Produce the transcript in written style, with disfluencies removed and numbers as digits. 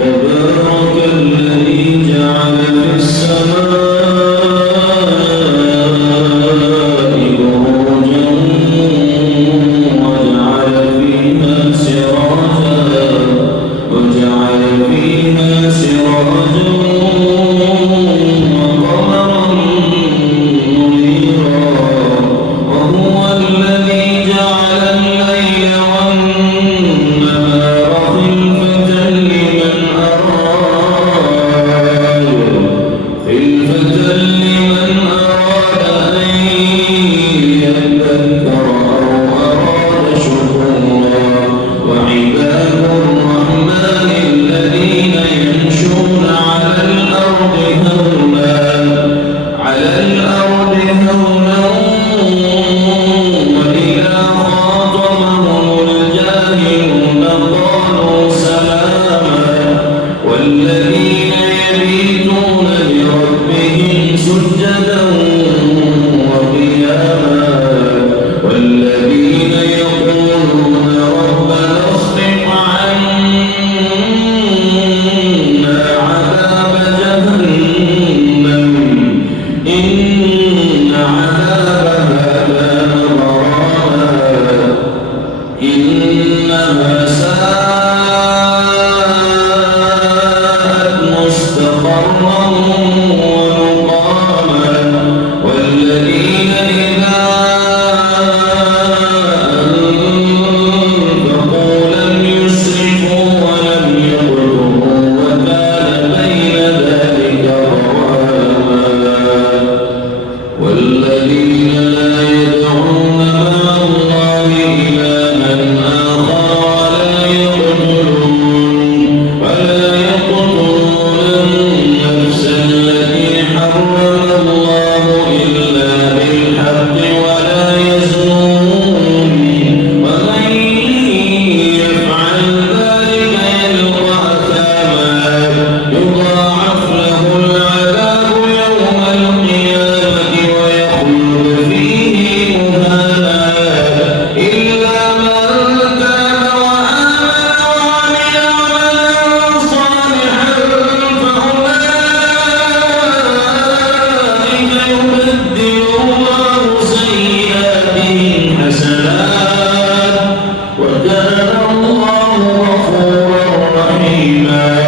تبارك الذي جعل في السماء بروجا وجعل فيها سراجا وقمرا منيرا وهو الذي جعل الليل والنهار خلفة لمن أراد أن يذكر أو أراد شكورا وعباد الرحمن الذين يمشون على الأرض هونا وإذا خاطبهم الجاهلون قالوا سلاما والذين يبيتون لربهم سجدا وقياما والذين يقولون ربنا اصرف عنا عذاب جهنم إن عذابها كان غراما إنها ساءت مستقرا ومقاما والذين إذا أنفقوا لم يسرفوا ولم يقتروا وكان بين ذلك قواما والذين لا يدعون مع الله إلها آخر ولا يقتلون النفس التي حرم الله إلا بالحق ولا يزنون ومن يفعل ذلك يلقى أثاما يضاعف له العذاب يوم القيامة ويخلد فيه مهانا إلا من تاب وآمن وعمل عملا صالحا فأولئك يبدل الله سيئاتهم حسنات وكان الله غفورا رحيما